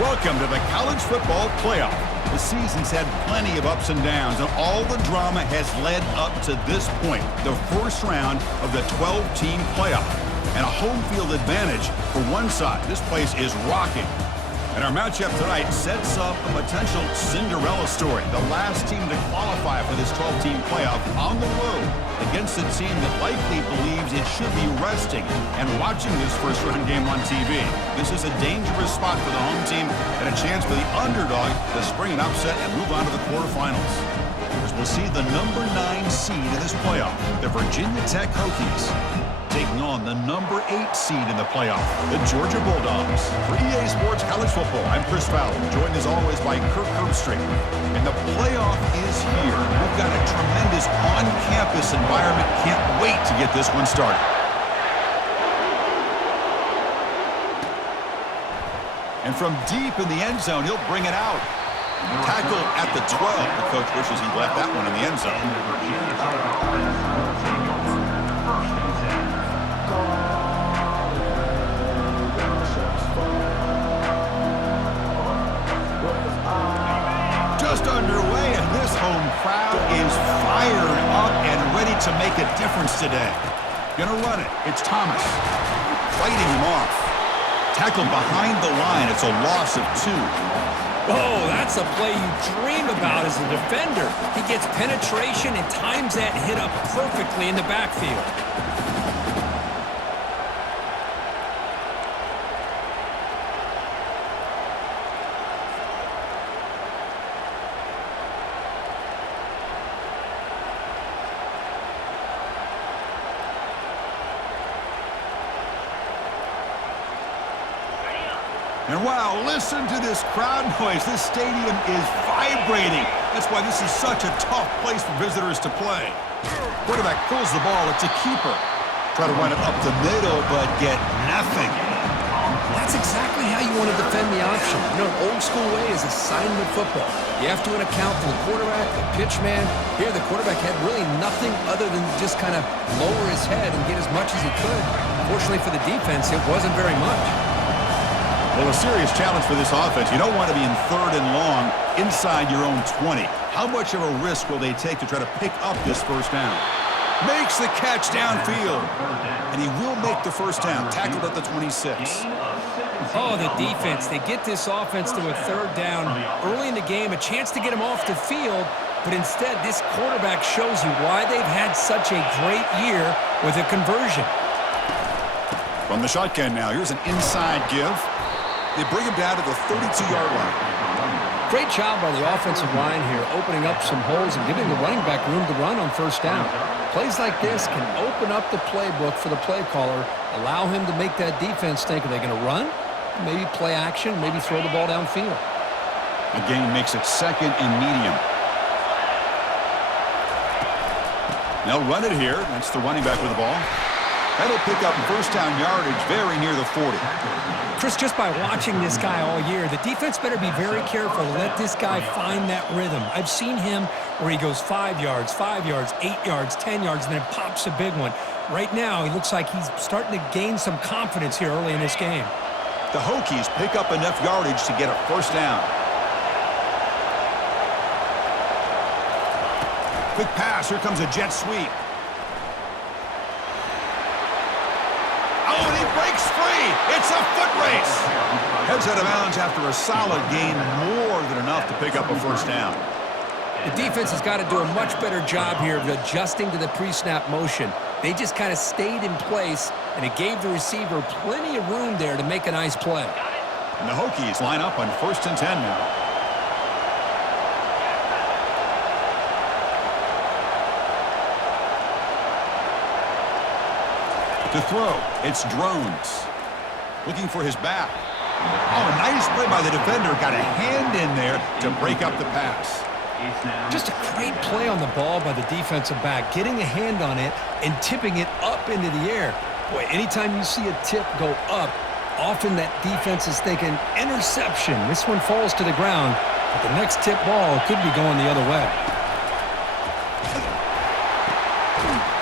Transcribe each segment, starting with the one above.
Welcome to the College Football Playoff. The season's had plenty of ups and downs, and all the drama has led up to this point, the first round of the 12-team playoff. And a home field advantage for one side. This place is rocking. And our matchup tonight sets up a potential Cinderella story. The last team to qualify for this 12-team playoff on the road against a team that likely believes it should be resting and watching this first-round game on TV. This is a dangerous spot for the home team and a chance for the underdog to spring an upset and move on to the quarterfinals. As we'll see the number 9 seed in this playoff, the Virginia Tech Hokies, taking on the number 8 seed in the playoff, the Georgia Bulldogs. For EA Sports College Football, I'm Chris Fowler, joined as always by Kirk Herbstreit. And the playoff is here. We've got a tremendous on-campus environment. Can't wait to get this one started. And from deep in the end zone, he'll bring it out. Tackle at the 12. The coach wishes he left that one in the end zone. Just underway, and this home crowd is fired up and ready to make a difference today. Gonna run it. It's Thomas. Fighting him off. Tackled behind the line. It's a loss of 2. Oh, that's a play you dream about as a defender. He gets penetration and times that hit up perfectly in the backfield. And wow, listen to this crowd noise. This stadium is vibrating. That's why this is such a tough place for visitors to play. Quarterback pulls the ball. It's a keeper. Try to run it up the middle, but get nothing. That's exactly how you want to defend the option. You know, an old school way is assignment football. You have to account for the quarterback, the pitch man. Here, the quarterback had really nothing other than just kind of lower his head and get as much as he could. Fortunately for the defense, it wasn't very much. Well, a serious challenge for this offense. You don't want to be in 3rd and long inside your own 20. How much of a risk will they take to try to pick up this first down? Makes the catch downfield. And he will make the first down. Tackled at the 26. Oh, the defense. They get this offense to a 3rd down early in the game, a chance to get him off the field. But instead, this quarterback shows you why they've had such a great year with a conversion. From the shotgun now, here's an inside give. They bring him down to the 32-yard line. Great job by the offensive line here, opening up some holes and giving the running back room to run on first down. Plays like this can open up the playbook for the play caller, allow him to make that defense think, are they going to run? Maybe play action, maybe throw the ball downfield. The game makes it 2nd and medium. They'll run it here. That's the running back with the ball. That'll pick up first down yardage very near the 40. Chris, just by watching this guy all year, the defense better be very careful to let this guy find that rhythm. I've seen him where he goes 5 yards, 8 yards, 10 yards, and then pops a big one. Right now, he looks like he's starting to gain some confidence here early in this game. The Hokies pick up enough yardage to get a first down. Quick pass. Here comes a jet sweep. Breaks free. It's a foot race. Heads out of bounds after a solid gain, more than enough to pick up a first down. The defense has got to do a much better job here of adjusting to the pre-snap motion. They just kind of stayed in place, and it gave the receiver plenty of room there to make a nice play. And the Hokies line up on 1st and 10 now. To throw, it's Drones. Looking for his back. Oh, a nice play by the defender. Got a hand in there to break up the pass. Just a great play on the ball by the defensive back, getting a hand on it and tipping it up into the air. Boy, anytime you see a tip go up, often that defense is thinking interception. This one falls to the ground, but the next tip ball could be going the other way.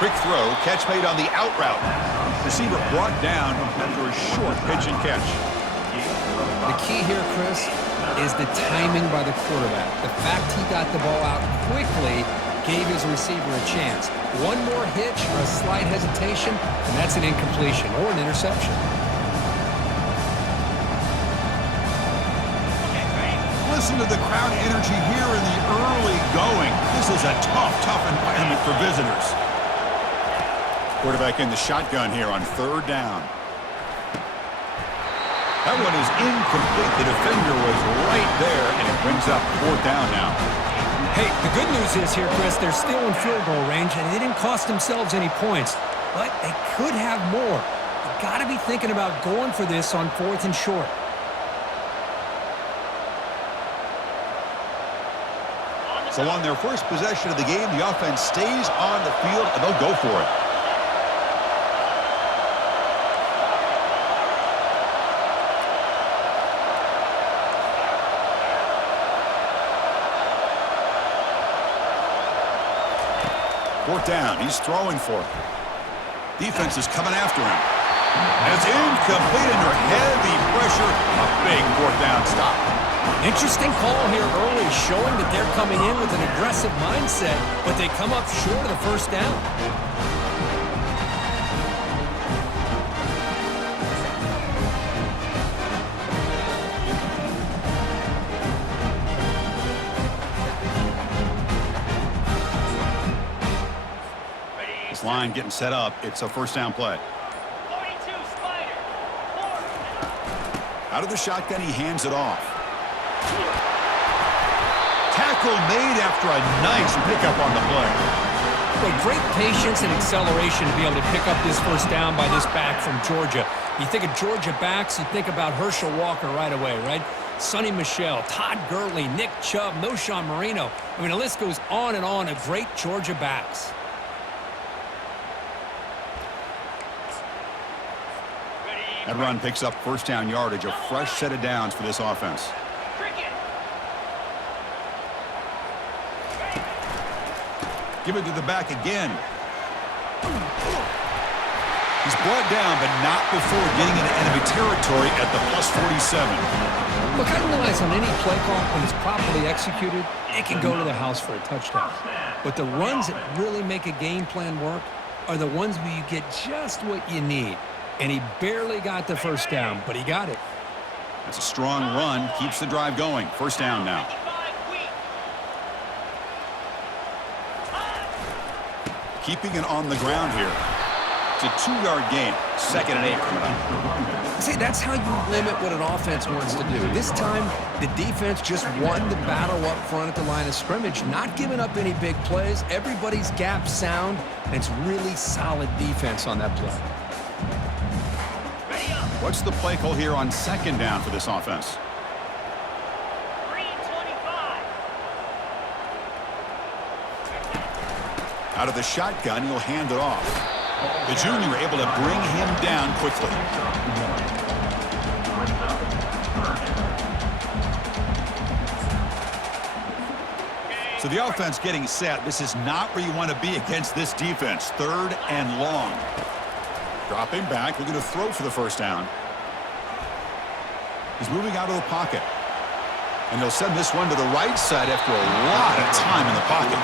Quick throw, catch made on the out route. Receiver brought down after a short pitch and catch. The The key here, Chris, is the timing by the quarterback. The fact he got the ball out quickly gave his receiver a chance. One more hitch or a slight hesitation, and that's an incompletion or an interception. Listen to the crowd energy here in the early going. This is a tough environment for visitors. Quarterback in the shotgun here on 3rd down. That one is incomplete. The defender was right there, and it brings up 4th down now. Hey, the good news is here, Chris, they're still in field goal range, and they didn't cost themselves any points. But they could have more. You got to be thinking about going for this on 4th and short. So on their first possession of the game, the offense stays on the field, and they'll go for it. Fourth down. He's throwing for it. Defense is coming after him. And it's incomplete under heavy pressure. A big 4th down stop. Interesting call here early, showing that they're coming in with an aggressive mindset, but they come up short of the 1st down. This line getting set up. It's a 1st down play. 42 Spider. Out of the shotgun, he hands it off. Tackle made after a nice pickup on the play. But great patience and acceleration to be able to pick up this 1st down by this back from Georgia. You think of Georgia backs, you think about Herschel Walker right away, right? Sonny Michel, Todd Gurley, Nick Chubb, Noshawn Marino. I mean, the list goes on and on of great Georgia backs. That run picks up 1st down yardage, a fresh set of downs for this offense. Give it to the back again. He's brought down, but not before getting into enemy territory at the +47. Look, I realize on any play call, when it's properly executed, it can go to the house for a touchdown. But the runs that really make a game plan work are the ones where you get just what you need. And he barely got the 1st down, but he got it. That's a strong run. Keeps the drive going. 1st down now. Keeping it on the ground here. It's a 2-yard gain. 2nd and 8 coming up. See, that's how you limit what an offense wants to do. This time, the defense just won the battle up front at the line of scrimmage, not giving up any big plays. Everybody's gap sound, and it's really solid defense on that play. What's the play call here on 2nd down for this offense? 325. Out of the shotgun, he'll hand it off. The junior able to bring him down quickly. So the offense getting set. This is not where you want to be against this defense. 3rd and long. Dropping back, looking to throw for the 1st down. He's moving out of the pocket. And they'll send this one to the right side after a lot of time in the pocket.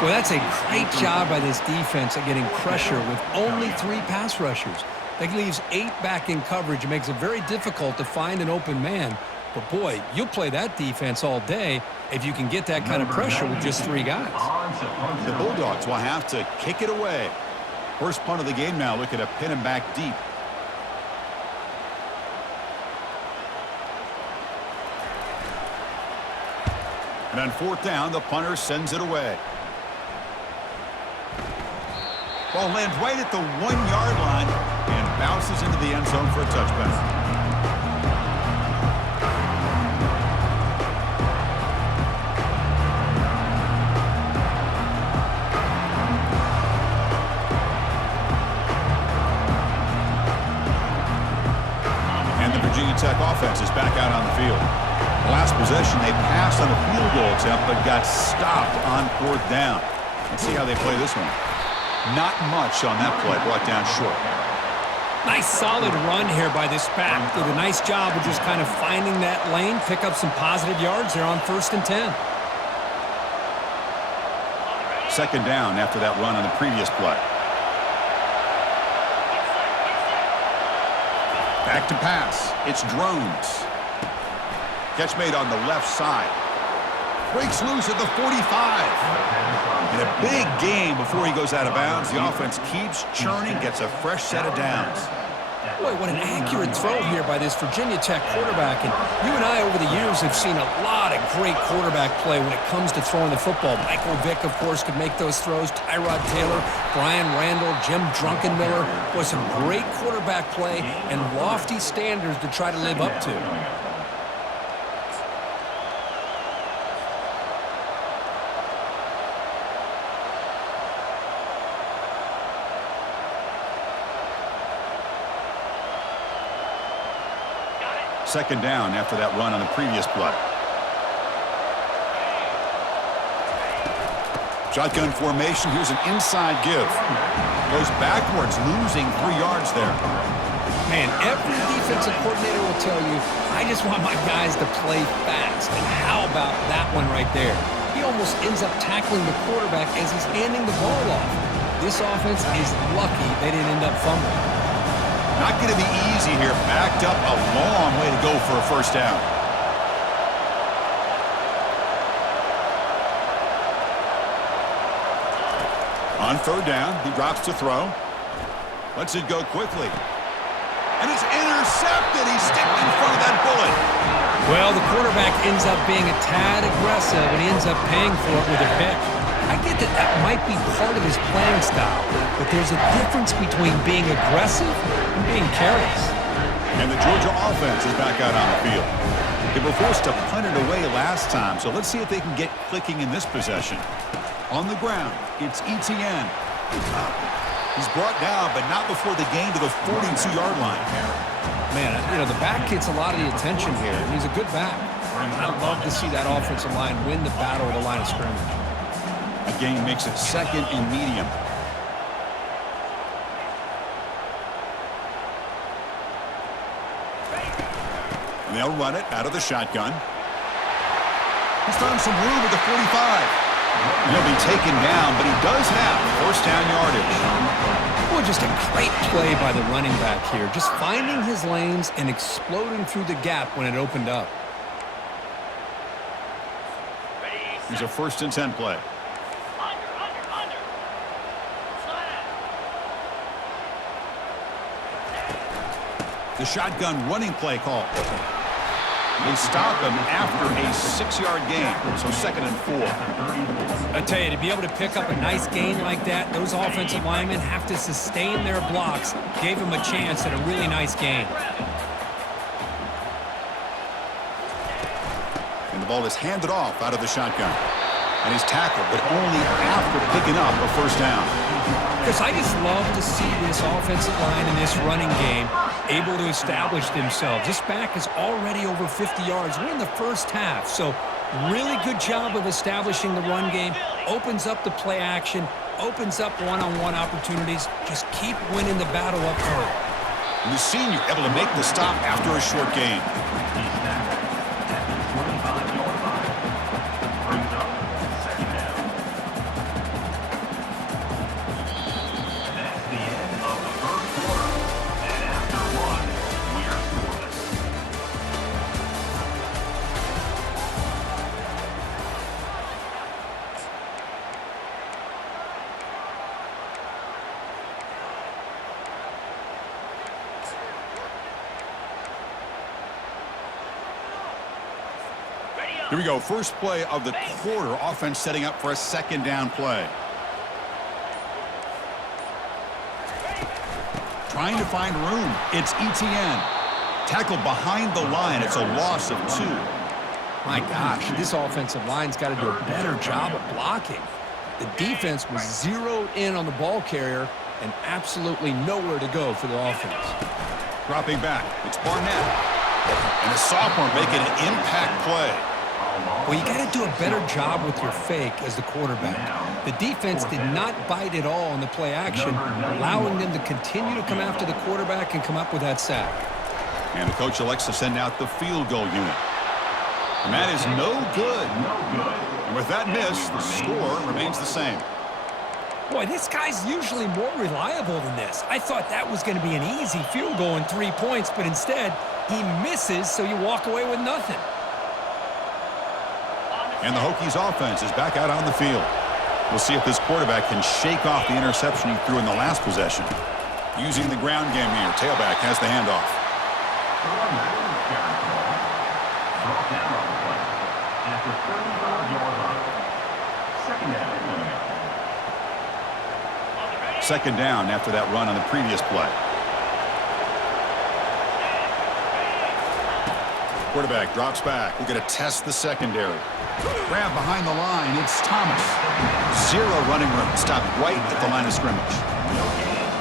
Well, that's a great job by this defense at getting pressure with only 3 pass rushers. That leaves 8 back in coverage. It makes it very difficult to find an open man. But, boy, you'll play that defense all day if you can get that kind of pressure with just 3 guys. The Bulldogs will have to kick it away. First punt of the game now, looking to pin him back deep. And on 4th down, the punter sends it away. Ball lands right at the 1-yard line and bounces into the end zone for a touchback. Tech offense is back out on the field. Last possession, they passed on a field goal attempt, but got stopped on 4th down. Let's see how they play this one. Not much on that play, brought down short. Nice solid run here by this back. Did a nice job of just kind of finding that lane, pick up some positive yards there on 1st and 10. Second down after that run on the previous play. Back to pass. It's Drones. Catch made on the left side. Breaks loose at the 45. And a big gain before he goes out of bounds. The offense keeps churning, gets a fresh set of downs. Boy, what an accurate throw here by this Virginia Tech quarterback. And you and I over the years have seen a lot of great quarterback play when it comes to throwing the football. Michael Vick, of course, could make those throws. Tyrod Taylor, Brian Randall, Jim Druckenmiller. Boy, some great quarterback play and lofty standards to try to live up to. Second down after that run on the previous play. Shotgun formation. Here's an inside give. Goes backwards, losing 3 yards there. Man, every defensive coordinator will tell you, I just want my guys to play fast. And how about that one right there? He almost ends up tackling the quarterback as he's handing the ball off. This offense is lucky they didn't end up fumbling. Not going to be easy here. Backed up a long way to go for a first down. On third down, he drops to throw. Lets it go quickly. And it's intercepted. He stepped in front of that bullet. Well, the quarterback ends up being a tad aggressive, and he ends up paying for it with a pick. I get that that might be part of his playing style, but there's a difference between being aggressive and being careless. And the Georgia offense is back out on the field. They were forced to punt it away last time, so let's see if they can get clicking in this possession. On the ground, it's Etienne. He's brought down, but not before the gain to the 42-yard line. Man, you know, the back gets a lot of the attention here, and he's a good back. I love to see that offensive line win the battle of the line of scrimmage. A gain makes it second and medium. And they'll run it out of the shotgun. He's found some room at the 45. And he'll be taken down, but he does have first down yardage. Boy, just a great play by the running back here. Just finding his lanes and exploding through the gap when it opened up. Here's a 1st and 10 play. The shotgun running play call. They stop him after a 6-yard gain, so 2nd and 4. I tell you, to be able to pick up a nice gain like that, those offensive linemen have to sustain their blocks. Gave him a chance at a really nice gain. And the ball is handed off out of the shotgun. And he's tackled, but only after picking up a first down. Chris, I just love to see this offensive line and this running game able to establish themselves. This back is already over 50 yards. We're in the first half, so really good job of establishing the run game. Opens up the play action, opens up one-on-one opportunities. Just keep winning the battle up front. And the senior able to make the stop after a short gain. Here we go. First play of the quarter. Offense setting up for a 2nd down play. Trying to find room. It's Etienne. Tackled behind the line. It's a loss of 2. My gosh, this offensive line's got to do a better job of blocking. The defense was zeroed in on the ball carrier and absolutely nowhere to go for the offense. Dropping back. It's Barnett. And a sophomore making an impact play. Well, you got to do a better job with your fake as the quarterback. The defense did not bite at all in the play action, allowing them to continue to come after the quarterback and come up with that sack. And the coach elects to send out the field goal unit. And that is no good. And with that miss, the score remains the same. Boy, this guy's usually more reliable than this. I thought that was going to be an easy field goal in 3 points, but instead, he misses, so you walk away with nothing. And the Hokies offense is back out on the field. We'll see if this quarterback can shake off the interception he threw in the last possession. Using the ground game here, tailback has the handoff. Second down after that run on the previous play. Quarterback drops back. We're going to test the secondary. Grab behind the line. It's Thomas. Zero running room. Stopped right at the line of scrimmage.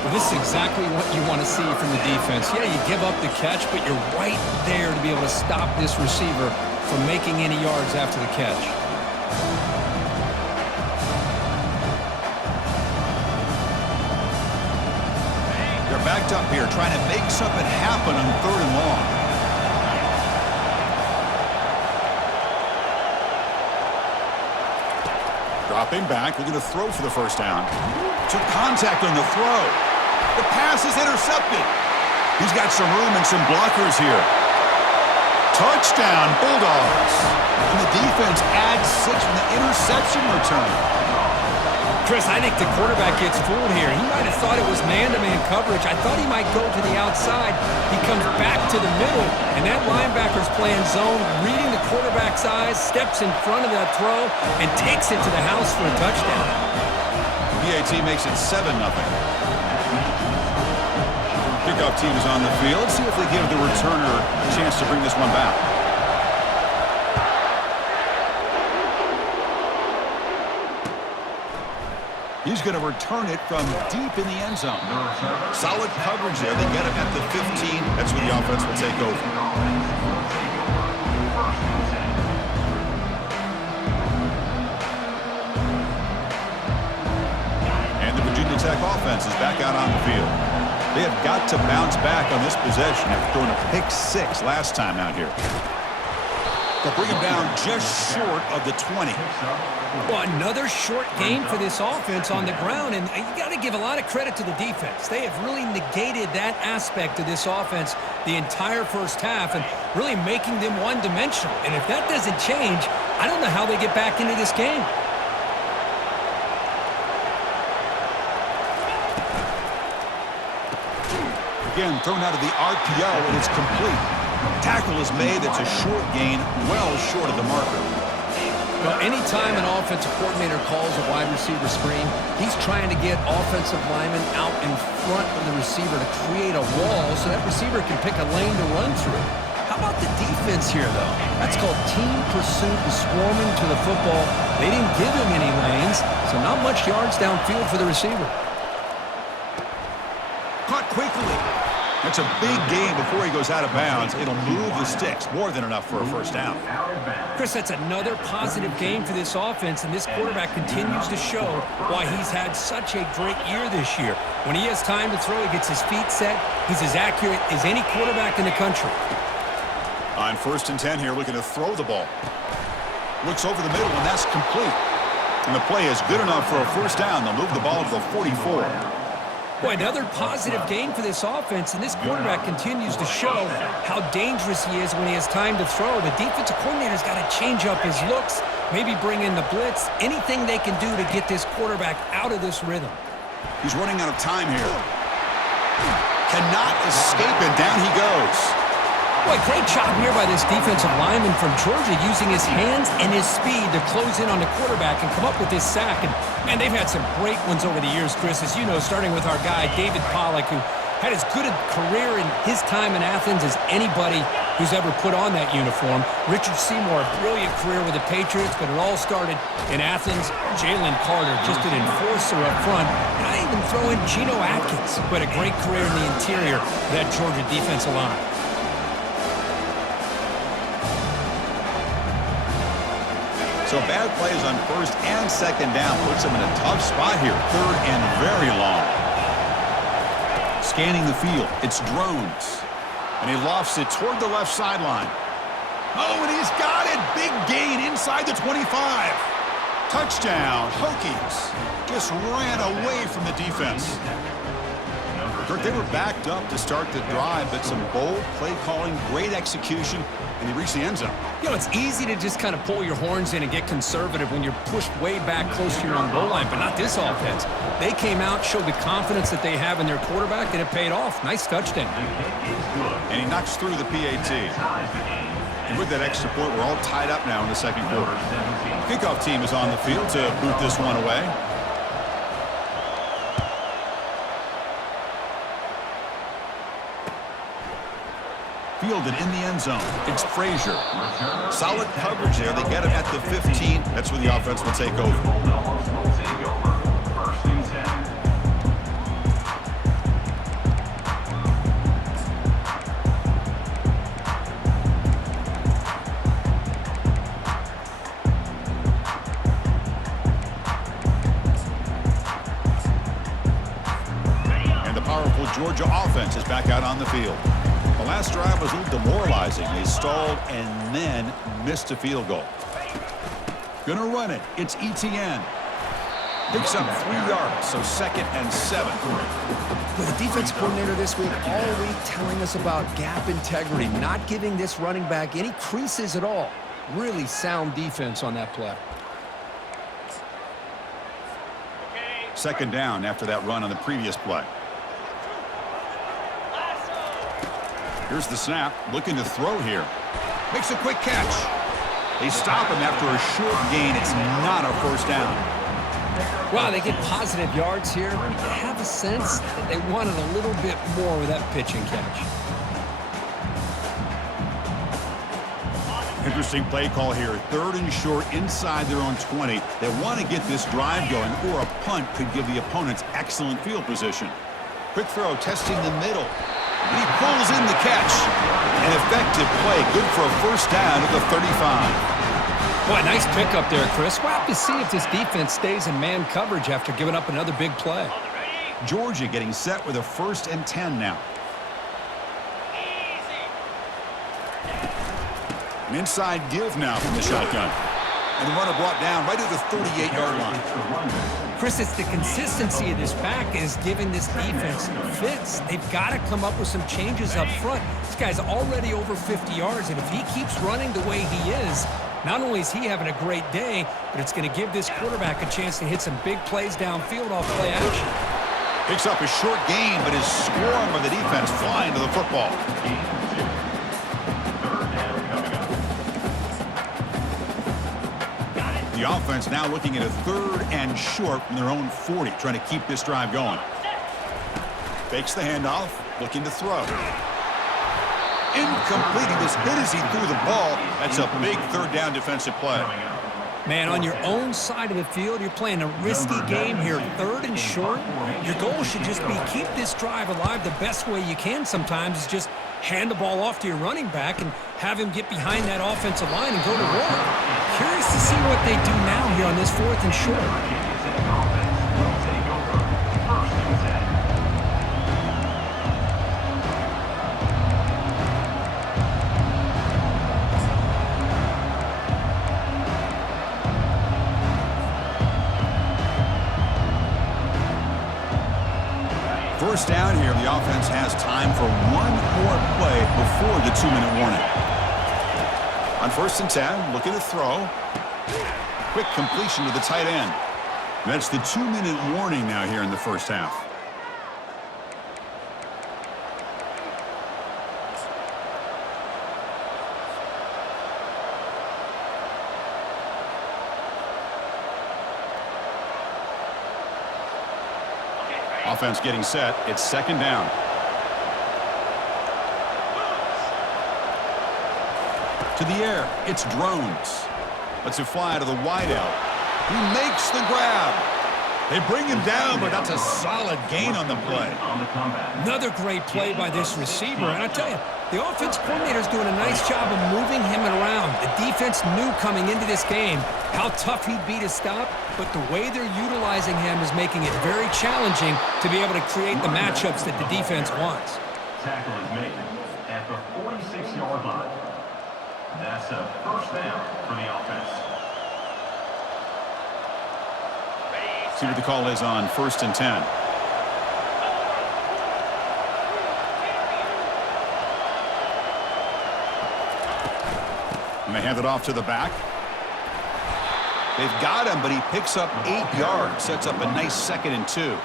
Well, this is exactly what you want to see from the defense. Yeah, you give up the catch, but you're right there to be able to stop this receiver from making any yards after the catch. They're backed up here trying to make something happen on 3rd and long. Dropping back, we're going to throw for the first down. Took contact on the throw. The pass is intercepted. He's got some room and some blockers here. Touchdown, Bulldogs. And the defense adds 6 from the interception return. Chris, I think the quarterback gets fooled here. He might have thought it was man-to-man coverage. I thought he might go to the outside. He comes back to the middle, and that linebacker's playing zone, reading the quarterback's eyes, steps in front of that throw, and takes it to the house for a touchdown. PAT makes it 7-0. Kickoff team is on the field. See if they give the returner a chance to bring this one back. He's going to return it from deep in the end zone. Solid coverage there. They get him at the 15. That's where the offense will take over. And the Virginia Tech offense is back out on the field. They have got to bounce back on this possession after throwing a pick 6 last time out here. They'll bring him down just short of the 20. Well, another short game for this offense on the ground, and you got to give a lot of credit to the defense. They have really negated that aspect of this offense the entire first half and really making them one-dimensional. And if that doesn't change, I don't know how they get back into this game. Again, thrown out of the RPO, and it's complete. Tackle is made. It's a short gain, well short of the marker. Well, anytime an offensive coordinator calls a wide receiver screen, he's trying to get offensive linemen out in front of the receiver to create a wall so that receiver can pick a lane to run through. How about the defense here, though? That's called team pursuit and swarming to the football. They didn't give him any lanes, so not much yards downfield for the receiver. Caught quickly. That's a big gain before he goes out of bounds. It'll move the sticks. More than enough for a first down. Chris, that's another positive game for this offense, and this quarterback continues to show why he's had such a great year this year. When he has time to throw, he gets his feet set. He's as accurate as any quarterback in the country. On 1st and 10 here, looking to throw the ball. Looks over the middle, and that's complete. And the play is good enough for a first down. They'll move the ball to the 44. Boy, another positive game for this offense, and this quarterback continues to show how dangerous he is when he has time to throw. The defensive coordinator's got to change up his looks, maybe bring in the blitz, anything they can do to get this quarterback out of this rhythm. He's running out of time here. Cannot escape it. Down he goes. Boy, great job here by this defensive lineman from Georgia using his hands and his speed to close in on the quarterback and come up with this sack. And, man, they've had some great ones over the years, Chris, as you know, starting with our guy, David Pollack, who had as good a career in his time in Athens as anybody who's ever put on that uniform. Richard Seymour, a brilliant career with the Patriots, but it all started in Athens. Jalen Carter, just an enforcer up front. And I even throw in Geno Atkins, who had a great career in the interior of that Georgia defensive line. So bad plays on first and second down puts them in a tough spot here. Third and very long. Scanning the field, it's Drones. And he lofts it toward the left sideline. Oh, and he's got it. Big gain inside the 25. Touchdown, Hokies. Just ran away from the defense. Kirk, they were backed up to start the drive, but some bold play calling, great execution, and they reached the end zone. You know, it's easy to just kind of pull your horns in and get conservative when you're pushed way back close to your own goal line, but not this offense. They came out, showed the confidence that they have in their quarterback, and it paid off. Nice touchdown. And he knocks through the PAT. And with that extra point, we're all tied up now in the second quarter. Kickoff team is on the field to boot this one away. Fielded in the end zone. It's Frazier. Solid coverage there. They get him at the 15. That's where the offense will take over. And the powerful Georgia offense is back out on the field. The last drive was a little demoralizing. They stalled and then missed a field goal. Gonna run it. It's ETN. Picks up 3 yards, so 2nd and 7. With the defense coordinator this week all week telling us about gap integrity, not giving this running back any creases at all. Really sound defense on that play. 2nd down after that run on the previous play. Here's the snap, looking to throw here. Makes a quick catch. They stop him after a short gain. It's not a first down. Wow, they get positive yards here. You have a sense that they wanted a little bit more with that pitch and catch. Interesting play call here. 3rd and short inside their own 20. They want to get this drive going, or a punt could give the opponents excellent field position. Quick throw, testing the middle. And he pulls in the catch. An effective play, good for a first down at the 35. Boy, nice pickup there, Chris. We'll have to see if this defense stays in man coverage after giving up another big play. Georgia getting set with a 1st and 10 now. An inside give now from the shotgun. And the runner brought down right at the 38-yard line. Chris, it's the consistency of this back is giving this defense fits. They've got to come up with some changes up front. This guy's already over 50 yards, and if he keeps running the way he is, not only is he having a great day, but it's going to give this quarterback a chance to hit some big plays downfield off play action. Picks up a short gain, but is swarmed by the defense flying to the football. The offense now looking at a 3rd and short from their own 40, trying to keep this drive going. Fakes the handoff, looking to throw. Incomplete. He was hit as he threw the ball. That's a big 3rd down defensive play. Man, on your own side of the field, you're playing a risky game here. 3rd and short. Your goal should just be keep this drive alive the best way you can sometimes is just hand the ball off to your running back and have him get behind that offensive line and go to work. Curious to see what they do now here on this 4th and short. First down here, the offense has time for one more play before the 2-minute warning. On 1st and 10, looking to throw. Quick completion to the tight end. That's the 2-minute warning now here in the first half. Offense getting set. It's 2nd down. To the air. It's Drones. Lets it fly to the wideout. He makes the grab. They bring him down, but that's a solid gain on the play. Another great play by this receiver. And I tell you, the offense coordinator is doing a nice job of moving him around. The defense knew coming into this game how tough he'd be to stop, but the way they're utilizing him is making it very challenging to be able to create the matchups that the defense wants. Tackle is made at the 46-yard line. That's a first down for the offense. See what the call is on 1st and 10. And they hand it off to the back. They've got him, but he picks up 8 yards. Sets up a nice 2nd and 2.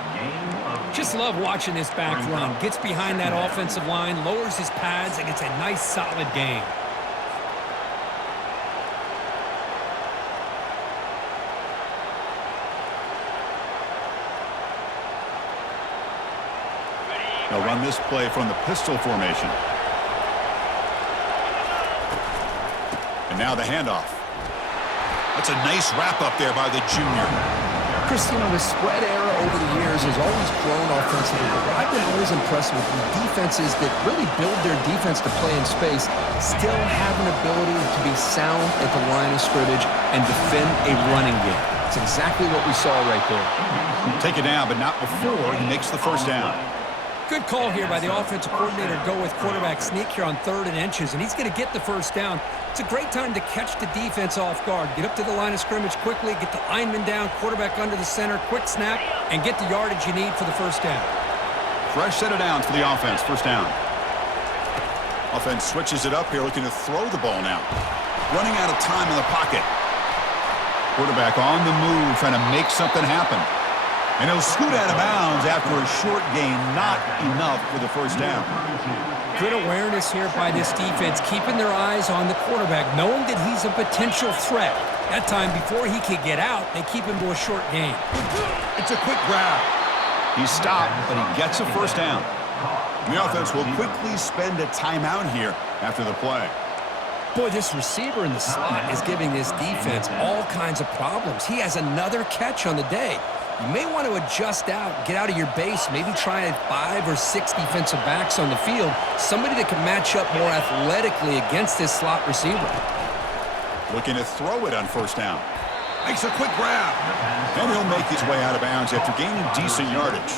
Just love watching this back run. Gets behind that offensive line, lowers his pads, and gets a nice solid gain. They'll run this play from the pistol formation. And now the handoff. That's a nice wrap up there by the junior. Chris, you know, the spread era over the years has always grown offensively, but I've been always impressed with the defenses that really build their defense to play in space, still have an ability to be sound at the line of scrimmage and defend a running game. It's exactly what we saw right there. Take it down, but not before he makes the first down. Good call here by the offensive coordinator to go with quarterback sneak here on 3rd and inches, and he's going to get the first down. It's a great time to catch the defense off guard. Get up to the line of scrimmage quickly, get the lineman down, quarterback under the center, quick snap, and get the yardage you need for the first down. Fresh set of downs for the offense. First down. Offense switches it up here, looking to throw the ball now. Running out of time in the pocket. Quarterback on the move, trying to make something happen. And he'll scoot out of bounds after a short gain, not enough for the first down. Good awareness here by this defense, keeping their eyes on the quarterback, knowing that he's a potential threat. That time, before he could get out, they keep him to a short gain. It's a quick grab. He's stopped, but he gets a first down. The offense will quickly spend a timeout here after the play. Boy, this receiver in the slot is giving this defense all kinds of problems. He has another catch on the day. You may want to adjust out, get out of your base, maybe try 5 or 6 defensive backs on the field, somebody that can match up more athletically against this slot receiver. Looking to throw it on first down. Makes a quick grab. And he'll make his way out of bounds after gaining decent yardage.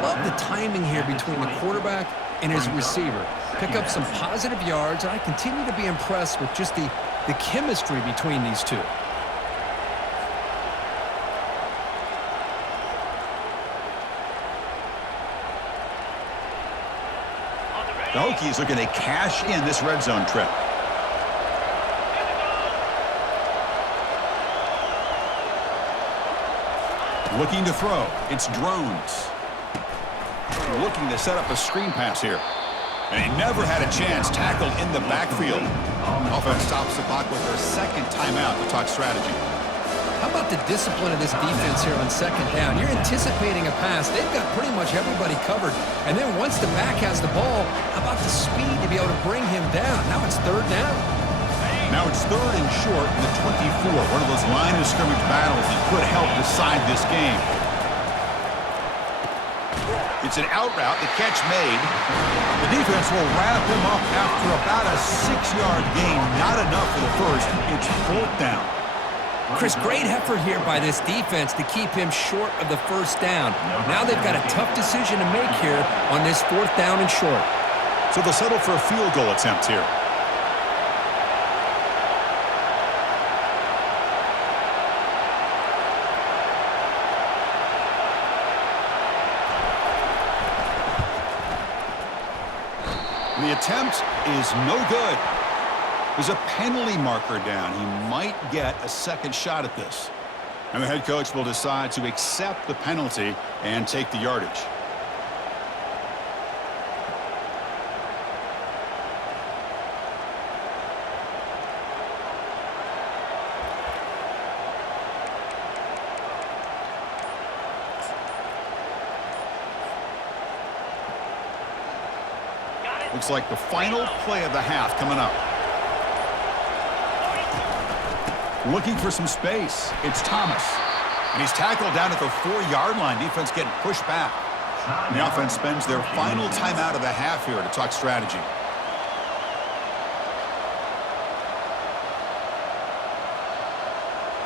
Love the timing here between the quarterback and his receiver. Pick up some positive yards, and I continue to be impressed with just the chemistry between these two. The Hokies are going to cash in this red zone trip. Looking to throw. It's Drones. Looking to set up a screen pass here. And he never had a chance. Tackled in the backfield. Offense stops the clock with their 2nd timeout to talk strategy. How about the discipline of this defense here on 2nd down? You're anticipating a pass. They've got pretty much everybody covered. And then once the back has the ball, how about the speed to be able to bring him down? Now it's 3rd down. Now it's 3rd and short in the 24. One of those line of scrimmage battles that could help decide this game. It's an out route, the catch made. The defense will wrap him up after about a 6-yard gain. Not enough for the first. It's 4th down. Chris, great effort here by this defense to keep him short of the first down. Now they've got a tough decision to make here on this 4th down and short. So they'll settle for a field goal attempt here. The attempt is no good. There's a penalty marker down. He might get a 2nd shot at this. And the head coach will decide to accept the penalty and take the yardage. Looks like the final play of the half coming up. Looking for some space. It's Thomas. And he's tackled down at the 4-yard line. Defense getting pushed back. And the offense spends their final timeout of the half here to talk strategy.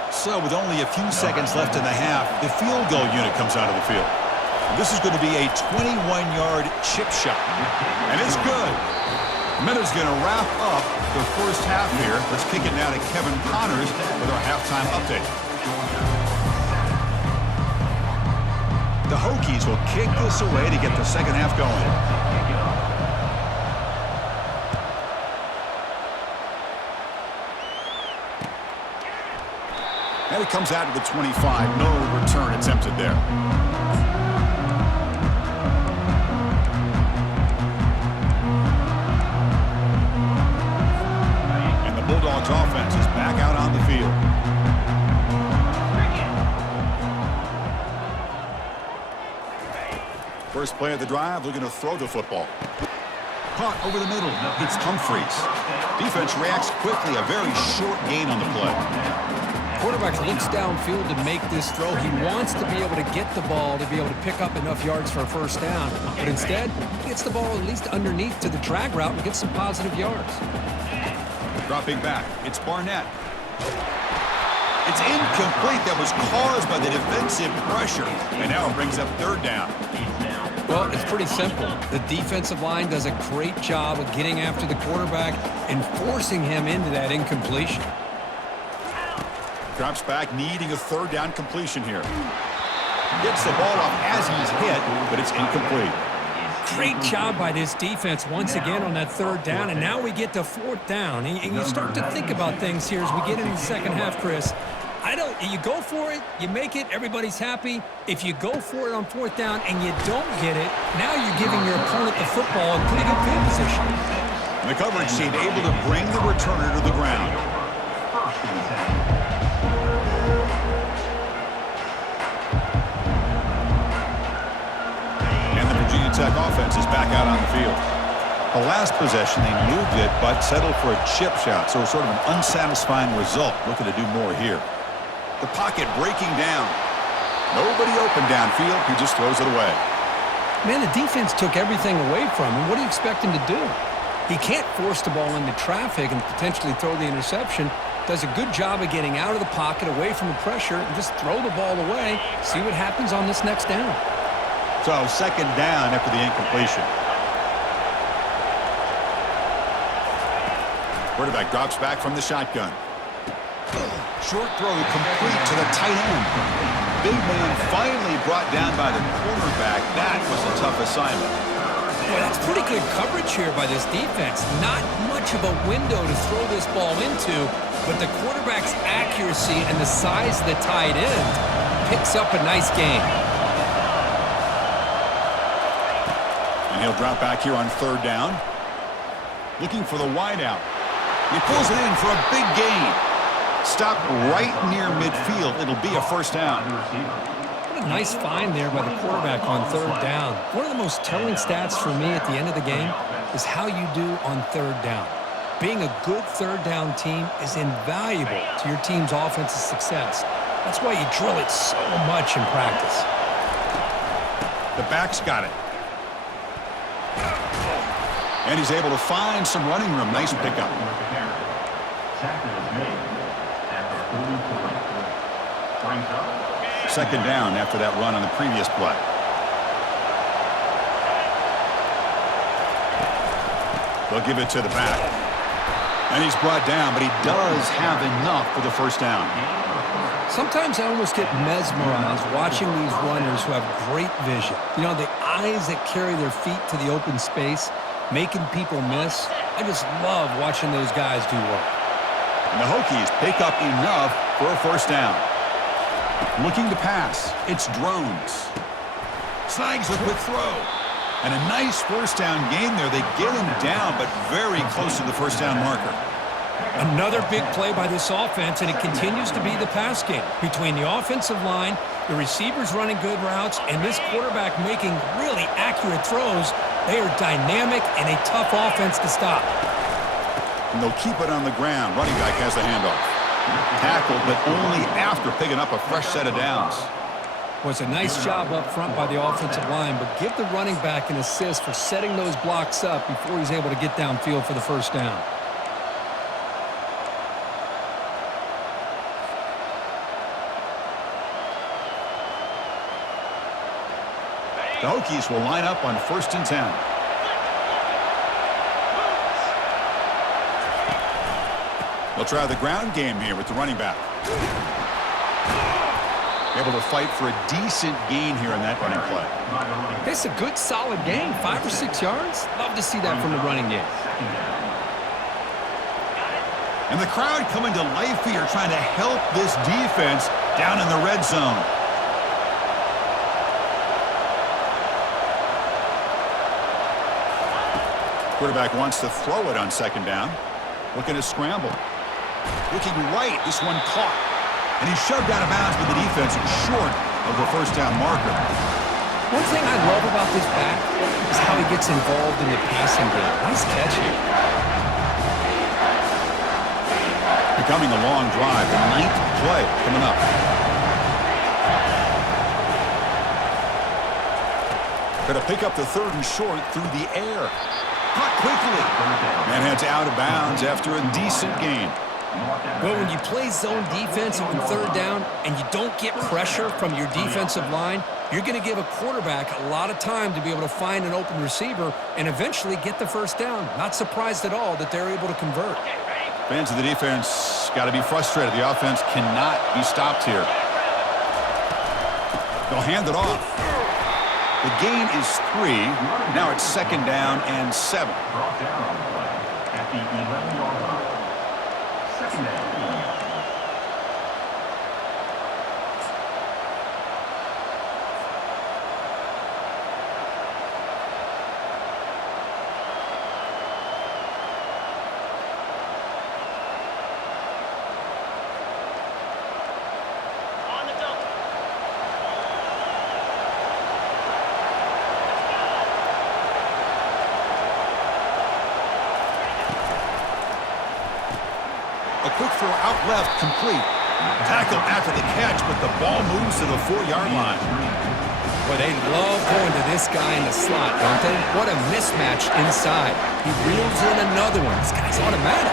So with only a few seconds left in the half, the field goal unit comes out of the field. This is going to be a 21-yard chip shot. And it's good. Minute's going to wrap up the first half here. Let's kick it now to Kevin Connors with our halftime update. The Hokies will kick this away to get the second half going. And it comes out to the 25. No return attempted there. And the Bulldogs offense is back out on the field. First play of the drive, looking to throw the football. Caught over the middle. It's Humphreys. Defense reacts quickly. A very short gain on the play. Quarterback looks downfield to make this throw. He wants to be able to get the ball to be able to pick up enough yards for a first down. But instead, he gets the ball at least underneath to the drag route and gets some positive yards. Dropping back. It's Barnett. It's incomplete. That was caused by the defensive pressure. And now it brings up third down. Well, it's pretty simple. The defensive line does a great job of getting after the quarterback and forcing him into that incompletion. Drops back, needing a third down completion here. Gets the ball off as he's hit, but it's incomplete. Great job by this defense once again on that third down, and now we get to fourth down. And you start to think about things here as we get into the second half, Chris. You go for it, you make it, everybody's happy. If you go for it on fourth down and you don't get it, now you're giving your opponent the football in pretty good field position. The coverage team able to bring the returner to the ground. And the Virginia Tech offense is back out on the field. The last possession, they moved it, but settled for a chip shot, so sort of an unsatisfying result. Looking to do more here. The pocket breaking down. Nobody open downfield. He just throws it away. Man, the defense took everything away from him. What do you expect him to do? He can't force the ball into traffic and potentially throw the interception. Does a good job of getting out of the pocket, away from the pressure, and just throw the ball away. See what happens on this next down. So second down after the incompletion. Quarterback drops back from the shotgun. Short throw complete to the tight end. Big man finally brought down by the quarterback. That was a tough assignment. Boy, that's pretty good coverage here by this defense. Not much of a window to throw this ball into, but the quarterback's accuracy and the size of the tight end picks up a nice gain. And he'll drop back here on third down. Looking for the wideout. He pulls it in for a big gain. Stopped right near midfield. It'll be a first down. What a nice find there by the quarterback on third down. One of the most telling stats for me at the end of the game is how you do on third down. Being a good third down team is invaluable to your team's offensive success. That's why you drill it so much in practice. The back's got it. And he's able to find some running room. Nice pickup. Second down after that run on the previous play. They'll give it to the back. And he's brought down, but he does have enough for the first down. Sometimes I almost get mesmerized watching these runners who have great vision. You know, the eyes that carry their feet to the open space, making people miss. I just love watching those guys do work. And the Hokies pick up enough for a first down. Looking to pass. It's Drones. Snags a quick throw. And a nice first down gain there. They get him down, but very close to the first down marker. Another big play by this offense, and it continues to be the pass game. Between the offensive line, the receivers running good routes, and this quarterback making really accurate throws, they are dynamic and a tough offense to stop. And they'll keep it on the ground. Running back has the handoff. Tackled, but only after picking up a fresh set of downs. Was a nice job up front by the offensive line, but give the running back an assist for setting those blocks up before he's able to get downfield for the first down. The Hokies will line up on 1st and 10. They'll try the ground game here with the running back. Able to fight for a decent gain here in that running play. It's a good, solid gain, 5 or 6 yards. Love to see that from the running game. And the crowd coming to life here, trying to help this defense down in the red zone. Quarterback wants to throw it on 2nd down. Looking to scramble. Looking right, this one caught. And he's shoved out of bounds with the defense short of the 1st down marker. One thing I love about this back is how he gets involved in the passing game. Nice catch here. Becoming a long drive, the 9th play coming up. Going to pick up the 3rd and short through the air. Caught quickly. And heads out of bounds after a decent gain. Well, when you play zone defense on 3rd down and you don't get pressure from your defensive line, you're going to give a quarterback a lot of time to be able to find an open receiver and eventually get the 1st down. Not surprised at all that they're able to convert. Fans of the defense got to be frustrated. The offense cannot be stopped here. They'll hand it off. The gain is 3. Now it's 2nd down and 7. Brought down on the play at the 11-yard line. 2nd down. On the double. A quick throw out left, complete. Tackle after the catch, but the ball moves to the 4-yard line. Boy, they love going to this guy in the slot, don't they? What a mismatch inside. He reels in another one. This guy's automatic.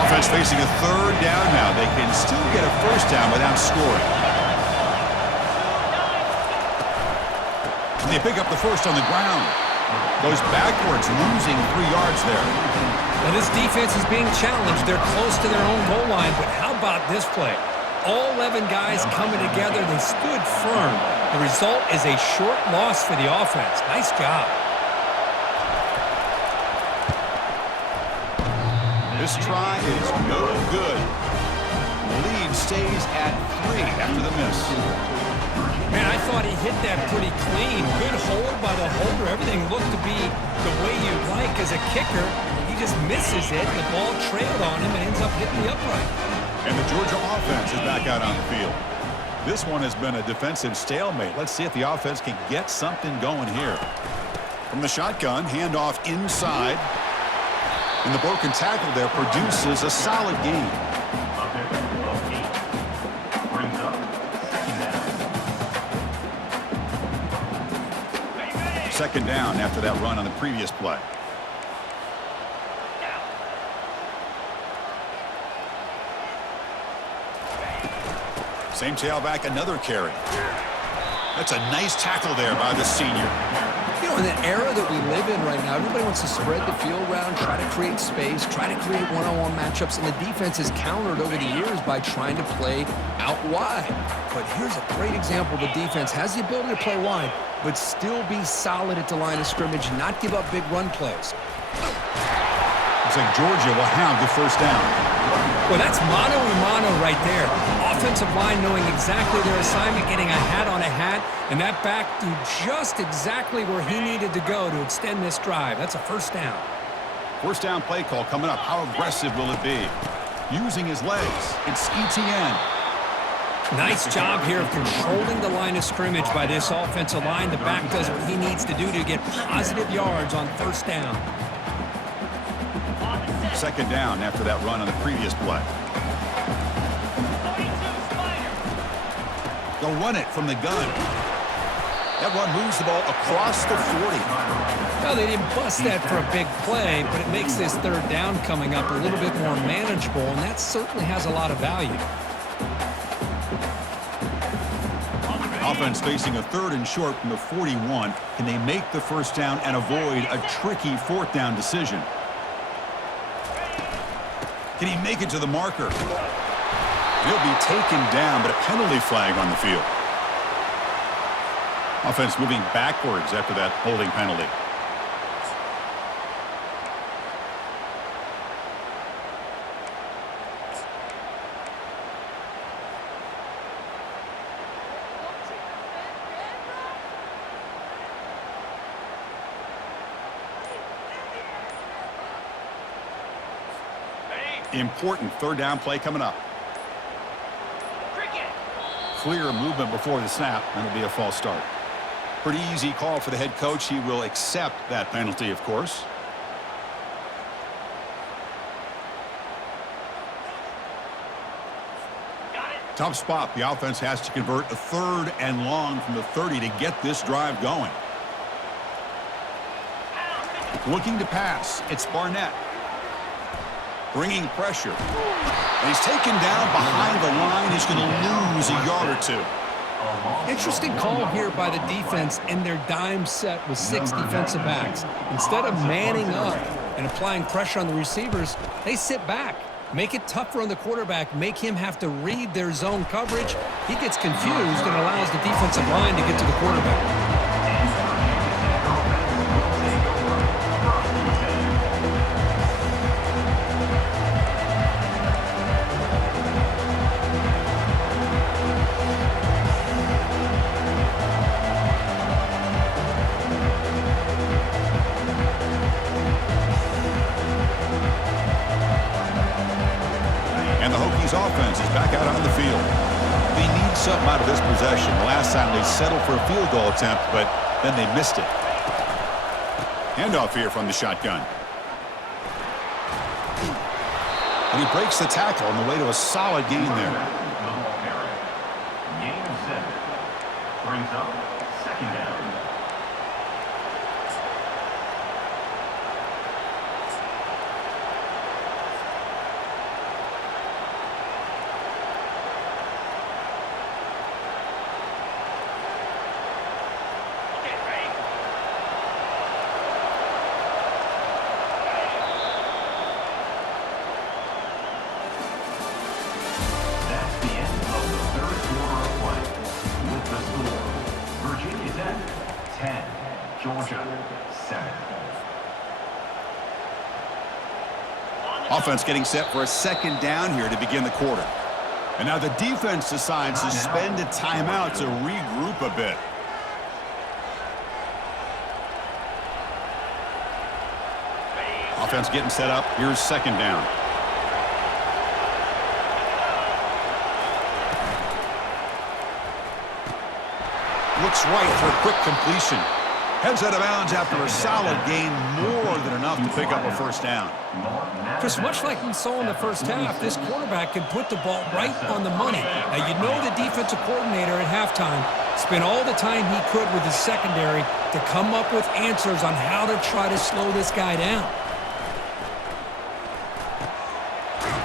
Offense facing a 3rd down now. They can still get a 1st down without scoring. And they pick up the 1st on the ground. Goes backwards, losing 3 yards there. Now, this defense is being challenged. They're close to their own goal line, but how about this play? All 11 guys coming together. They stood firm. The result is a short loss for the offense. Nice job. This try is no good. The lead stays at 3 after the miss. Man, I thought he hit that pretty clean. Good hold by the holder. Everything looked to be the way you'd like as a kicker. He just misses it. The ball trailed on him and ends up hitting the upright. And the Georgia offense is back out on the field. This one has been a defensive stalemate. Let's see if the offense can get something going here. From the shotgun, handoff inside. And the broken tackle there produces a solid gain. A pickup of 8. Brings up 2nd down. 2nd down after that run on the previous play. Same tailback, another carry. That's a nice tackle there by the senior. You know, in the era that we live in right now, everybody wants to spread the field around, try to create space, try to create one-on-one matchups, and the defense has countered over the years by trying to play out wide. But here's a great example. The defense has the ability to play wide, but still be solid at the line of scrimmage, not give up big run plays. Looks like Georgia will have the 1st down. Well, that's mano-a-mano right there. Offensive line knowing exactly their assignment, getting a hat on a hat, and that back do just exactly where he needed to go to extend this drive. That's a 1st down. 1st down play call coming up. How aggressive will it be? Using his legs, it's Etienne. Nice job here of controlling the line of scrimmage by this offensive line. The back does what he needs to do to get positive yards on first down. Second down after that run on the previous play. 42 Spider. They'll run it from the gun. That run moves the ball across the 40. Well, they didn't bust that for a big play, but it makes this third down coming up a little bit more manageable, and that certainly has a lot of value. Offense facing a third and short from the 41. Can they make the first down and avoid a tricky fourth down decision? Can he make it to the marker? He'll be taken down, but a penalty flag on the field. Offense moving backwards after that holding penalty. Important third down play coming up. Cricket. Clear movement before the snap, and it'll be a false start. Pretty easy call for the head coach. He will accept that penalty, of course. Got it. Tough spot. The offense has to convert a third and long from the 30 to get this drive going. Looking to pass. It's Barnett. Bringing pressure. And he's taken down behind the line. He's going to lose a yard or two. Interesting call here by the defense in their dime set with 6 defensive backs. Instead of manning up and applying pressure on the receivers, they sit back. Make it tougher on the quarterback. Make him have to read their zone coverage. He gets confused and allows the defensive line to get to the quarterback. Offense is back out on the field. They need something out of this possession. The last time they settled for a field goal attempt, but then they missed it. Handoff here from the shotgun. And he breaks the tackle on the way to a solid gain there. Gain of 7. Brings up second down. Georgia, 7. Offense getting set for a second down here to begin the quarter. And now the defense decides to spend a timeout to regroup a bit. Offense getting set up. Here's second down. Looks right for a quick completion. Heads out of bounds after a solid gain, more than enough to pick up a first down. Just much like we saw in the first half, this quarterback can put the ball right on the money. Now, you know the defensive coordinator at halftime spent all the time he could with his secondary to come up with answers on how to try to slow this guy down.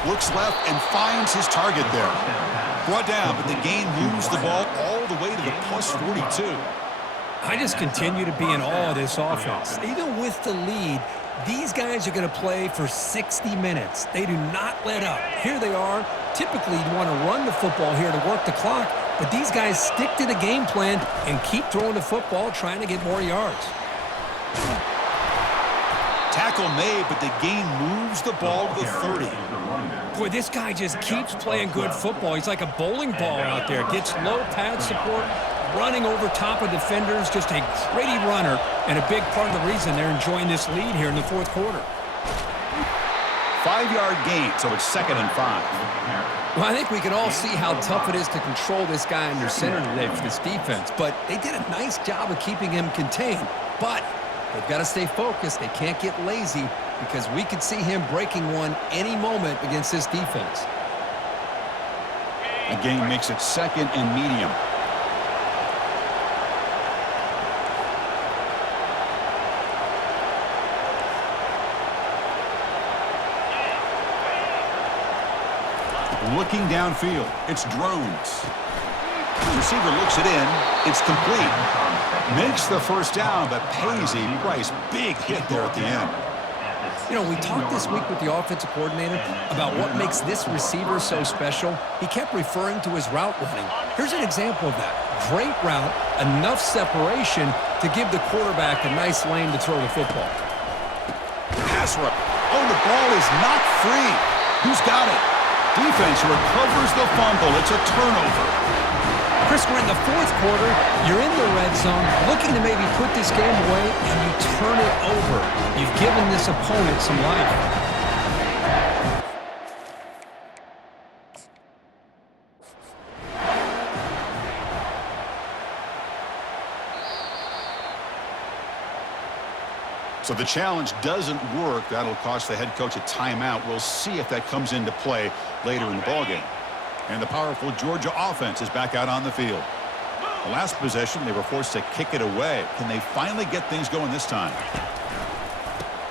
Looks left and finds his target there. Brought down, but the gain moves the ball all the way to the plus 42. I just continue to be in awe of this offense. Even with the lead, these guys are going to play for 60 minutes. They do not let up. Here they are. Typically, you want to run the football here to work the clock, but these guys stick to the game plan and keep throwing the football, trying to get more yards. Tackle made, but the gain moves the ball to the 30. Boy, this guy just keeps playing good football. He's like a bowling ball out there. Gets low pad support, running over top of defenders, just a gritty runner, and a big part of the reason they're enjoying this lead here in the fourth quarter. 5-yard gain, so it's 2nd and 5. Well, I think we can all see how tough it is to control this guy under center today for this defense, but they did a nice job of keeping him contained. But they've got to stay focused. They can't get lazy because we could see him breaking one any moment against this defense. The game makes it 2nd and medium. Looking downfield, it's drones. The receiver looks it in. It's complete. Makes the first down, but pays a price. Big hit there at the end. You know, we talked this week with the offensive coordinator about what makes this receiver so special. He kept referring to his route running. Here's an example of that. Great route, enough separation to give the quarterback a nice lane to throw the football. Pass rush. Oh, the ball is not free. Who's got it? Defense recovers the fumble. It's a turnover. Chris, we're in the fourth quarter. You're in the red zone, looking to maybe put this game away, and you turn it over. You've given this opponent some life. So the challenge doesn't work. That'll cost the head coach a timeout. We'll see if that comes into play later in the ballgame. And the powerful Georgia offense is back out on the field. The last possession, they were forced to kick it away. Can they finally get things going this time?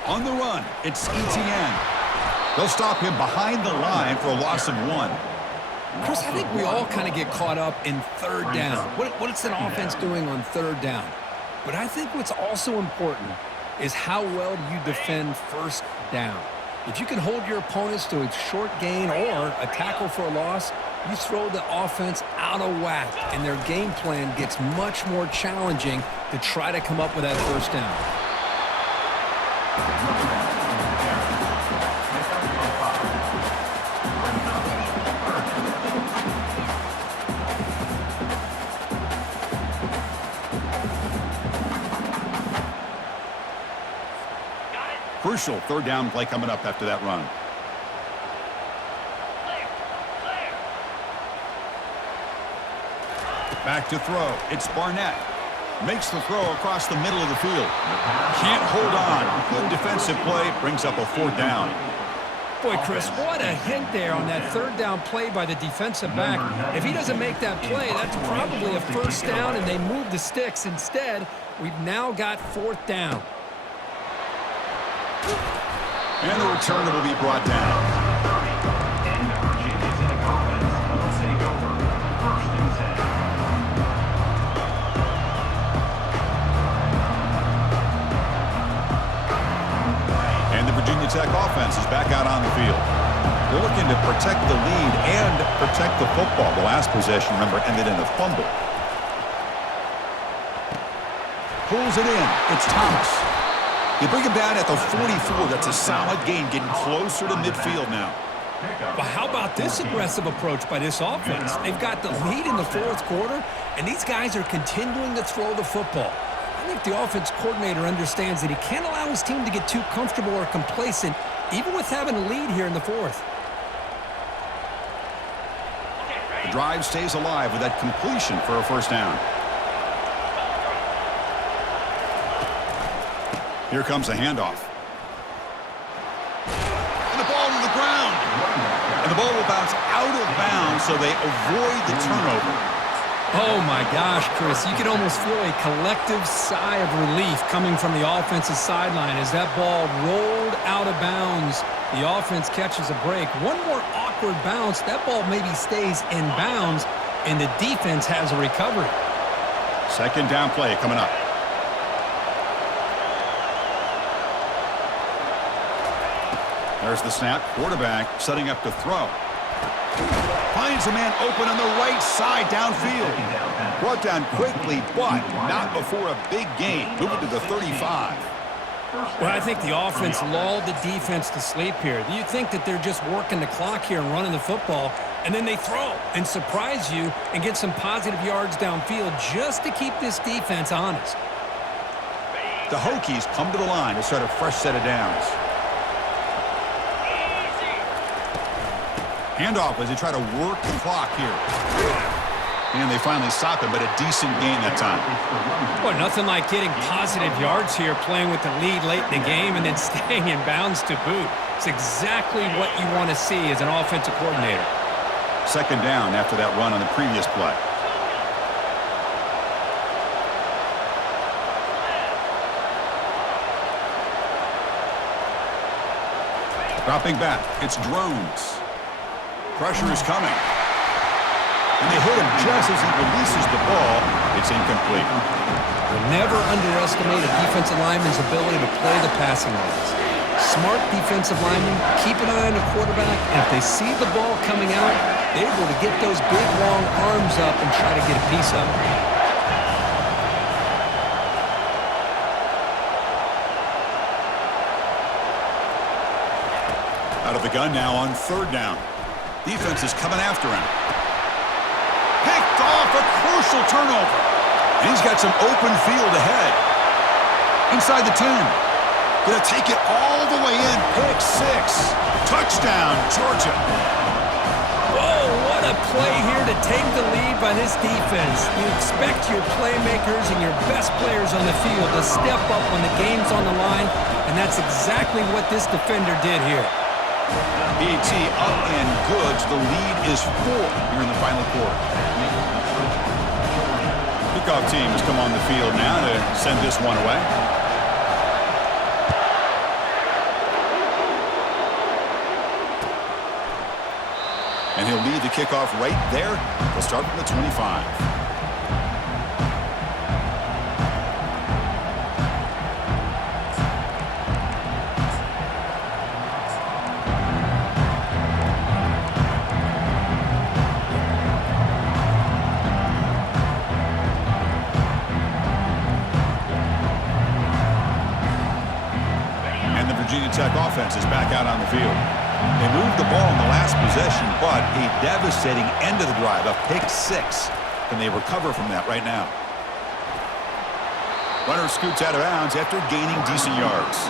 On the run, it's Etienne. They'll stop him behind the line for a loss of 1. Chris, I think we all kind of get caught up in third down. What's an offense doing on third down? But I think what's also important is how well you defend first down. If you can hold your opponents to a short gain or a tackle for a loss, you throw the offense out of whack, and their game plan gets much more challenging to try to come up with that first down. Crucial third down play coming up after that run. Back to throw. It's Barnett. Makes the throw across the middle of the field. Can't hold on. Good defensive play. Brings up a 4th down. Boy, Chris, what a hit there on that third down play by the defensive back. If he doesn't make that play, that's probably a first down, and they move the sticks. Instead, we've now got 4th down. And the returner will be brought down. And the Virginia Tech offense is back out on the field. They're looking to protect the lead and protect the football. The last possession, remember, ended in a fumble. Pulls it in. It's Thomas. You bring him down at the 44. That's a solid gain, getting closer to midfield now. Well, how about this aggressive approach by this offense? They've got the lead in the fourth quarter, and these guys are continuing to throw the football. I think the offense coordinator understands that he can't allow his team to get too comfortable or complacent, even with having a lead here in the fourth. The drive stays alive with that completion for a first down. Here comes a handoff. And the ball to the ground. And the ball will bounce out of bounds, so they avoid the turnover. Oh, my gosh, Chris. You can almost feel a collective sigh of relief coming from the offensive sideline as that ball rolled out of bounds. The offense catches a break. One more awkward bounce. That ball maybe stays in bounds, and the defense has a recovery. Second down play coming up. There's the snap. Quarterback setting up to throw. Finds a man open on the right side downfield. Brought down quickly, but not before a big gain. Moving to the 35. Well, I think the offense lulled the defense to sleep here. You think that they're just working the clock here and running the football, and then they throw and surprise you and get some positive yards downfield just to keep this defense honest. The Hokies come to the line to start a fresh set of downs. Handoff as they try to work the clock here. And they finally stop it, but a decent gain that time. Well, nothing like getting positive yards here, playing with the lead late in the game, and then staying in bounds to boot. It's exactly what you want to see as an offensive coordinator. Second down after that run on the previous play. Dropping back, it's Drones. Pressure is coming. And they hit him just as he releases the ball. It's incomplete. Never underestimate a defensive lineman's ability to play the passing lanes. Smart defensive linemen keep an eye on the quarterback, and if they see the ball coming out, they're able to get those big, long arms up and try to get a piece of it. Out of the gun now on third down. Defense is coming after him. Picked off, a crucial turnover. And he's got some open field ahead. Inside the 10. Gonna take it all the way in. Pick 6. Touchdown, Georgia. Whoa, what a play here to take the lead by this defense. You expect your playmakers and your best players on the field to step up when the game's on the line, and that's exactly what this defender did here. PAT up and good. The lead is 4 here in the final quarter. Kickoff team has come on the field now to send this one away. And he'll lead the kickoff right there. They'll start from the 25. Virginia Tech offense is back out on the field. They moved the ball in the last possession, but a devastating end of the drive, a pick 6. Can they recover from that right now? Runner scoots out of bounds after gaining decent yards.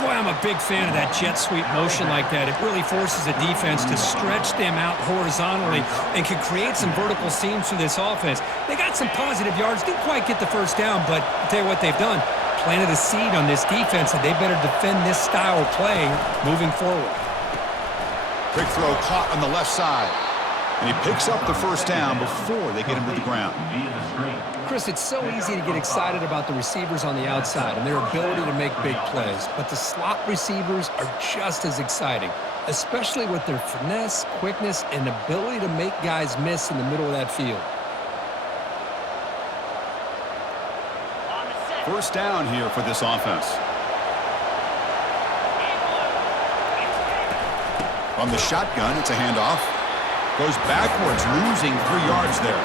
Boy, I'm a big fan of that jet sweep motion like that. It really forces a defense to stretch them out horizontally and can create some vertical seams for this offense. They got some positive yards, didn't quite get the first down, but I'll tell you what they've done. Planted a seed on this defense, and they better defend this style of play moving forward. Quick throw caught on the left side. And he picks up the first down before they get him to the ground. Chris, it's so easy to get excited about the receivers on the outside and their ability to make big plays, but the slot receivers are just as exciting, especially with their finesse, quickness, and ability to make guys miss in the middle of that field. First down here for this offense. From the shotgun, it's a handoff. Goes backwards, losing 3 yards there.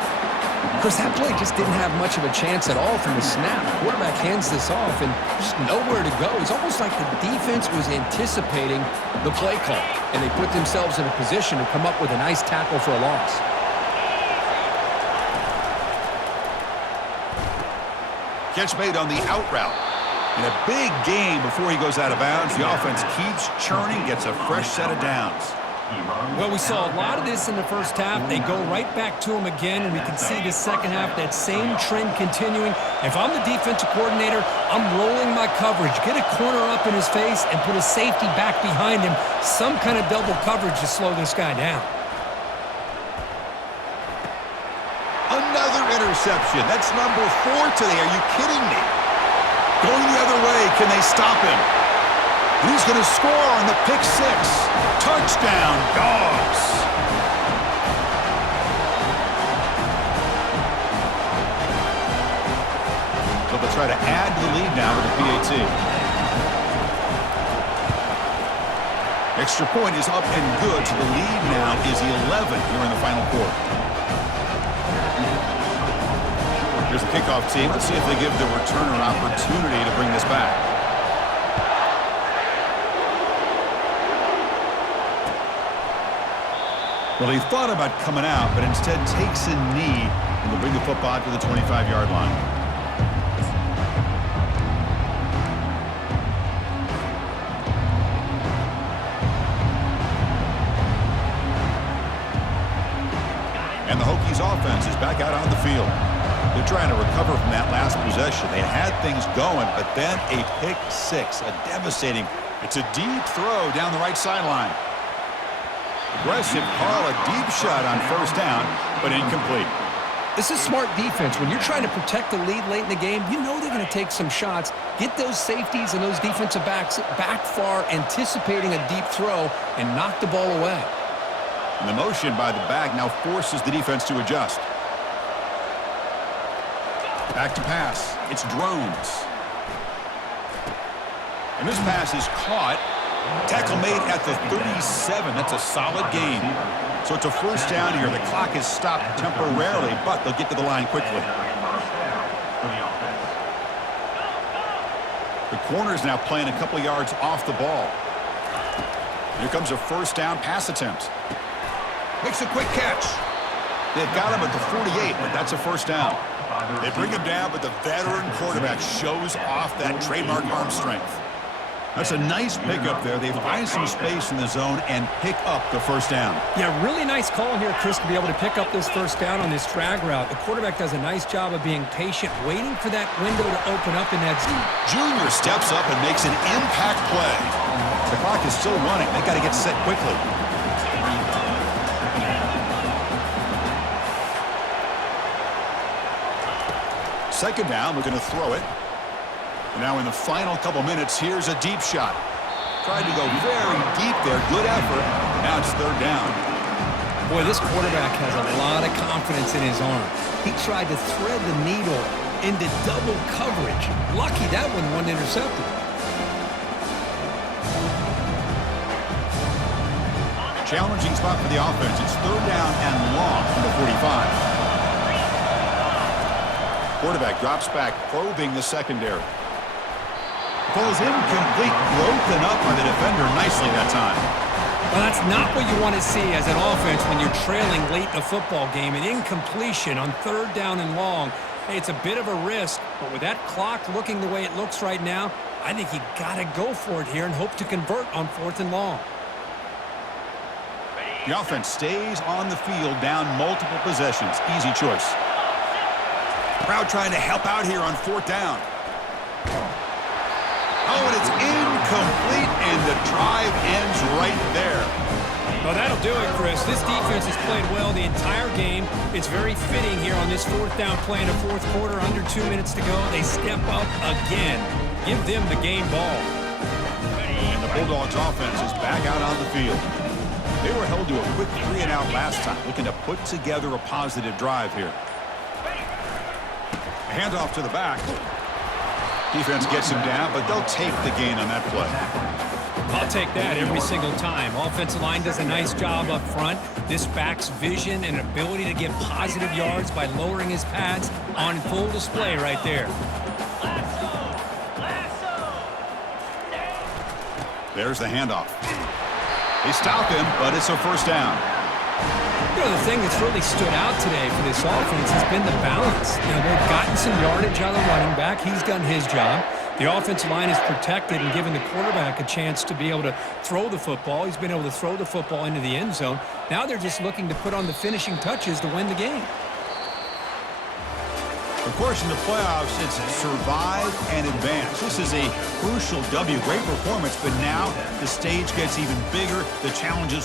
Chris, that play just didn't have much of a chance at all from the snap. Quarterback hands this off and just nowhere to go. It's almost like the defense was anticipating the play call, and they put themselves in a position to come up with a nice tackle for a loss. Catch made on the out route. And a big gain before he goes out of bounds. The offense keeps churning, gets a fresh set of downs. Well, we saw a lot of this in the first half. They go right back to him again, and we can see the second half, that same trend continuing. If I'm the defensive coordinator, I'm rolling my coverage. Get a corner up in his face and put a safety back behind him. Some kind of double coverage to slow this guy down. Another interception. That's number 4 today. Are you kidding me? Going the other way. Can they stop him? And he's going to score on the pick 6. Touchdown, Dogs. So they'll try to add the lead now with the PAT. Extra point is up and good. So the lead now is 11 here in the final quarter. Here's the kickoff team. Let's see if they give the returner an opportunity to bring this back. Well, he thought about coming out, but instead takes a knee and will bring the football to the 25-yard line. Cincinnati's offense is back out on the field. They're trying to recover from that last possession. They had things going, but then a pick six, a devastating. It's a deep throw down the right sideline. Aggressive call, a deep shot on first down, but incomplete. This is smart defense. When you're trying to protect the lead late in the game, you know they're going to take some shots, get those safeties and those defensive backs back far, anticipating a deep throw, and knock the ball away. And the motion by the back now forces the defense to adjust. Back to pass. It's Drones. And this pass is caught. Tackle made at the 37. That's a solid gain. So it's a first down here. The clock is stopped temporarily, but they'll get to the line quickly. The corner is now playing a couple yards off the ball. Here comes a first down pass attempt. Makes a quick catch. They've got him at the 48, but that's a first down. They bring him down, but the veteran quarterback shows off that trademark arm strength. That's a nice pickup there. They find some space in the zone and pick up the first down. Yeah, really nice call here, Chris, to be able to pick up this first down on this drag route. The quarterback does a nice job of being patient, waiting for that window to open up in that zone. Junior steps up and makes an impact play. The clock is still running. They got to get set quickly. Second down, we're going to throw it. Now in the final couple minutes, here's a deep shot. Tried to go very deep there. Good effort. Now it's third down. Boy, this quarterback has a lot of confidence in his arm. He tried to thread the needle into double coverage. Lucky that one wasn't intercepted. Challenging spot for the offense. It's third down and long from the 45. Quarterback drops back, probing the secondary. Ball is incomplete, broken up by the defender nicely that time. Well, that's not what you want to see as an offense when you're trailing late in a football game. An incompletion on third down and long. Hey, it's a bit of a risk, but with that clock looking the way it looks right now, I think you got to go for it here and hope to convert on fourth and long. The offense stays on the field down multiple possessions. Easy choice. Crowd trying to help out here on fourth down. Oh, and it's incomplete, and the drive ends right there. Well, that'll do it, Chris. This defense has played well the entire game. It's very fitting here on this fourth down play in the fourth quarter. Under 2 minutes to go. They step up again. Give them the game ball. And the Bulldogs offense is back out on the field. They were held to a quick 3-and-out last time, looking to put together a positive drive here. Handoff to the back. Defense gets him down, but they'll take the gain on that play. I'll take that every single time. Offensive line does a nice job up front. This back's vision and ability to get positive yards by lowering his pads on full display right there. There's the handoff. They stop him, but it's a first down. You know, the thing that's really stood out today for this offense has been the balance. You know, they've gotten some yardage out of the running back. He's done his job. The offensive line is protected and given the quarterback a chance to be able to throw the football. He's been able to throw the football into the end zone. Now they're just looking to put on the finishing touches to win the game. Of course, in the playoffs, it's survive and advance. This is a crucial W. Great performance, but now the stage gets even bigger. The challenges